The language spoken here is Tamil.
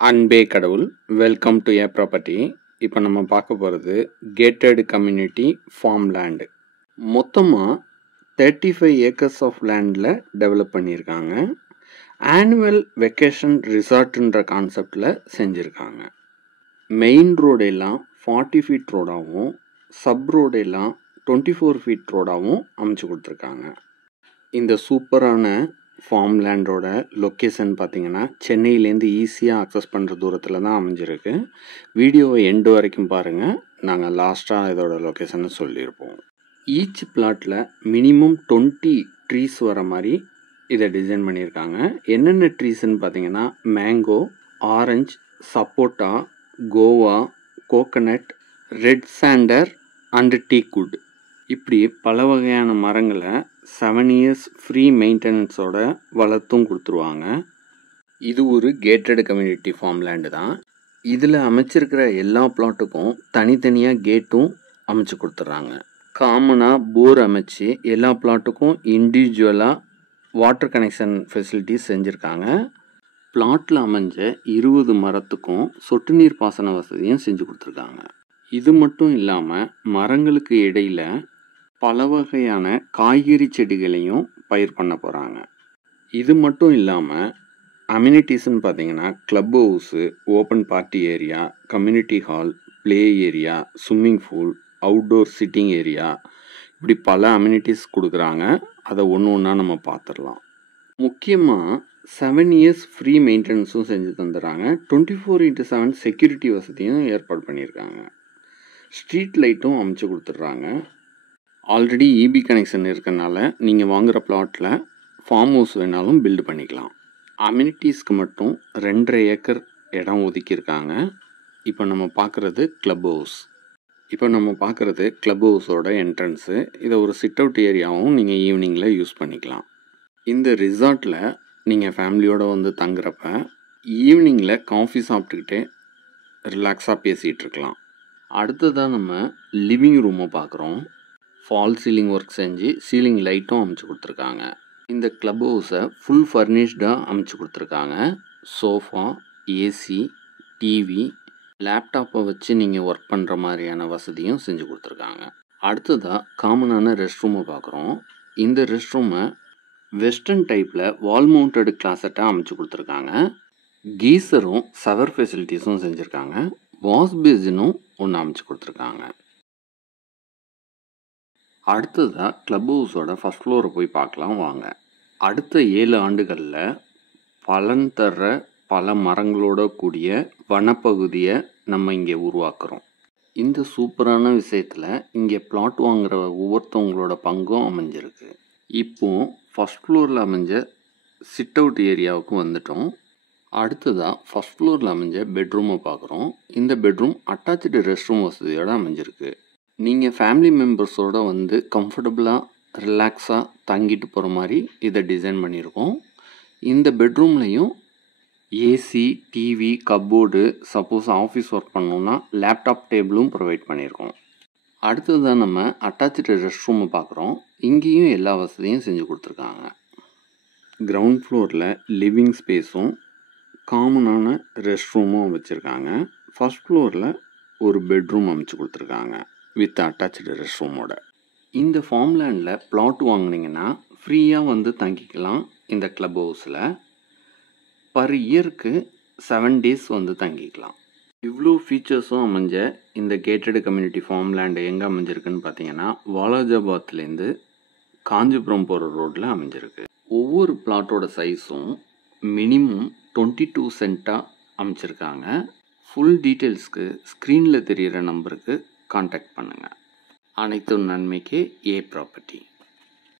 அன்பே கடவுள். Welcome to A property. இப்போ நம்ம பார்க்க போகிறது கேட்டட் கம்யூனிட்டி ஃபார்ம் லேண்டு. மொத்தமாக 35 ஏக்கர்ஸ் ஆஃப் லேண்டில் டெவலப் பண்ணியிருக்காங்க. ஆனுவல் வெக்கேஷன் ரிசார்ட்டுன்ற கான்செப்டில் செஞ்சுருக்காங்க. மெயின் ரோடெல்லாம் 40 ஃபீட் ரோடாகவும் சப் ரோடெல்லாம் 24 ஃபீட் ரோடாகவும் அமைச்சு கொடுத்துருக்காங்க. இந்த சூப்பரான ஃபார்ம் லேண்டோட லொக்கேஷன் பார்த்திங்கன்னா சென்னையிலேருந்து ஈஸியாக அக்சஸ் பண்ணுற தூரத்தில் தான் அமைஞ்சிருக்கு. வீடியோவை எண்டு வரைக்கும் பாருங்கள். நாங்கள் லாஸ்ட்டாக இதோட லொக்கேஷனை சொல்லியிருப்போம். ஈச் பிளாட்டில் மினிமம் 20 ட்ரீஸ் வர மாதிரி இதை டிசைன் பண்ணியிருக்காங்க. என்னென்ன ட்ரீஸ்ன்னு பார்த்தீங்கன்னா மேங்கோ, ஆரஞ்சு, சப்போட்டா, Goa, coconut, red Santner and teakwood, இப்படி பல வகையான மரங்களை 7 இயர்ஸ் ஃப்ரீ மெயின்டெனன்ஸோட வளர்த்தும் கொடுத்துருவாங்க. இது ஒரு கேட்டட் கம்யூனிட்டி ஃபார்ம் லேண்டு தான். இதில் அமைச்சிருக்கிற எல்லா பிளாட்டுக்கும் தனித்தனியாக கேட்டும் அமைச்சு கொடுத்துட்றாங்க. காமனாக போர் அமைச்சு எல்லா பிளாட்டுக்கும் இண்டிவிஜுவலாக வாட்டர் கனெக்ஷன் ஃபெசிலிட்டிஸ் செஞ்சுருக்காங்க. பிளாட்டில் அமைஞ்ச 20 மரத்துக்கும் சொட்டு நீர் பாசன வசதியும் செஞ்சு கொடுத்துருக்காங்க. இது மட்டும் இல்லாமல் மரங்களுக்கு இடையில் பல வகையான காய்கறி செடிகளையும் பயிர் பண்ண போகிறாங்க. இது மட்டும் இல்லாமல் அம்யூனிட்டிஸ்ன்னு பார்த்தீங்கன்னா club house, open party area, community hall, play area, swimming pool, outdoor sitting area, இப்படி பல அம்யூனிட்டிஸ் கொடுக்குறாங்க. அதை ஒன்று ஒன்றா நம்ம பார்த்துடலாம். முக்கியமாக 7 இயர்ஸ் ஃப்ரீ மெயின்டெனன்ஸும் செஞ்சு தந்துடுறாங்க. 24/7 செக்யூரிட்டி வசதியும் ஏற்பாடு பண்ணியிருக்காங்க. ஸ்ட்ரீட் லைட்டும் அமைச்சு கொடுத்துட்றாங்க. ஆல்ரெடி இபி கனெக்ஷன் இருக்கனால நீங்கள் வாங்குகிற பிளாட்டில் ஃபார்ம் ஹவுஸ் வேணாலும் பில்டு பண்ணிக்கலாம். அம்யூனிட்டிஸ்க்கு மட்டும் 2.5 ஏக்கர் இடம் ஒதுக்கியிருக்காங்க. இப்போ நம்ம பார்க்குறது கிளப் ஹவுஸோட என்ட்ரன்ஸு. இதை ஒரு சிட் அவுட் ஏரியாவும் நீங்கள் ஈவினிங்கில் யூஸ் பண்ணிக்கலாம். இந்த ரிசார்ட்டில் நீங்கள் ஃபேமிலியோடு வந்து தங்குறப்ப ஈவினிங்கில் காஃபி சாப்பிட்டுக்கிட்டே ரிலாக்ஸாக பேசிகிட்டு இருக்கலாம். அடுத்ததாக நம்ம லிவிங் ரூமை பார்க்குறோம். ஃபால் சீலிங் ஒர்க் செஞ்சு சீலிங் லைட்டும் அமைச்சு கொடுத்துருக்காங்க. இந்த கிளப் ஹவுஸை ஃபுல் ஃபர்னிஷ்டாக அமைச்சு கொடுத்துருக்காங்க. சோஃபா, ஏசி, டிவி, லேப்டாப்பை வச்சு நீங்கள் ஒர்க் பண்ணுற மாதிரியான வசதியும் செஞ்சு கொடுத்துருக்காங்க. அடுத்ததாக காமனான ரெஸ்ட் ரூமை பார்க்குறோம். இந்த ரெஸ்ட் ரூமை வெஸ்டர்ன் டைப்பில் வால் மவுண்டட் கிளாசட்டாக அமைச்சு கொடுத்துருக்காங்க. கீசரும் ஷவர் ஃபெசிலிட்டிஸும் செஞ்சுருக்காங்க. வாஷ் பேசினும் ஒன்று அமைச்சு கொடுத்துருக்காங்க. அடுத்ததாக கிளப் ஹவுஸோட ஃபஸ்ட் ஃப்ளோரை போய் பார்க்கலாம் வாங்க. அடுத்த 7 ஆண்டுகளில் பலன் தர்ற பல மரங்களோட கூடிய வனப்பகுதியை நம்ம இங்கே உருவாக்குறோம். இந்த சூப்பரான விஷயத்தில் இங்கே பிளாட் வாங்குகிற ஒவ்வொருத்தவங்களோட பங்கும் அமைஞ்சிருக்கு. இப்போது ஃபஸ்ட் ஃப்ளோரில் அமைஞ்ச சிட் அவுட் ஏரியாவுக்கு வந்துட்டோம். அடுத்ததாக ஃபஸ்ட் ஃப்ளோரில் அமைஞ்ச பெட்ரூமை பார்க்குறோம். இந்த பெட்ரூம் அட்டாச்சு ரெஸ்ட் ரூம் வசதியோடு அமைஞ்சிருக்கு. நீங்கள் ஃபேமிலி மெம்பர்ஸோடு வந்து கம்ஃபர்டபுளாக ரிலாக்ஸாக தங்கிட்டு போகிற மாதிரி இதை டிசைன் பண்ணியிருக்கோம். இந்த பெட்ரூம்லேயும் AC, TV, cupboard, suppose office work பண்ணோன்னா லேப்டாப் டேபிளும் ப்ரொவைட் பண்ணியிருக்கோம். அடுத்ததான் நம்ம அட்டாச்சு ரெஸ்ட் ரூமை பார்க்குறோம். இங்கேயும் எல்லா வசதியும் செஞ்சு கொடுத்துருக்காங்க. கிரவுண்ட் ஃப்ளோரில் லிவிங் ஸ்பேஸும் காமனான ரெஸ்ட் ரூமும் வச்சுருக்காங்க. ஃபஸ்ட் ஃப்ளோரில் ஒரு பெட்ரூம் அமைச்சு கொடுத்துருக்காங்க வித் அட்டாச்சு ரெஸ்ட் ரூமோட. இந்த ஃபார்ம் லேண்டில் பிளாட் வாங்கினீங்கன்னா ஃப்ரீயாக வந்து தங்கிக்கலாம். இந்த கிளப் ஹவுஸில் பர் இயருக்கு 7 டேஸ் வந்து தங்கிக்கலாம். இவ்வளோ ஃபீச்சர்ஸும் அமைஞ்ச இந்த கேட்டட் கம்யூனிட்டி ஃபார்ம் லேண்டு எங்கே அமைஞ்சிருக்குன்னு பார்த்தீங்கன்னா வாலாஜாபாத்லேருந்து காஞ்சிபுரம் போகிற ரோட்டில் அமைஞ்சிருக்கு. ஒவ்வொரு பிளாட்டோட சைஸும் மினிமம் 22 சென்ட்டாக அமைச்சிருக்காங்க. ஃபுல் டீட்டெயில்ஸ்க்கு ஸ்க்ரீனில் தெரிகிற நம்பருக்கு கான்டாக்ட் பண்ணுங்கள். அனைத்து நன்மைக்கு ஏ ப்ராப்பர்ட்டி.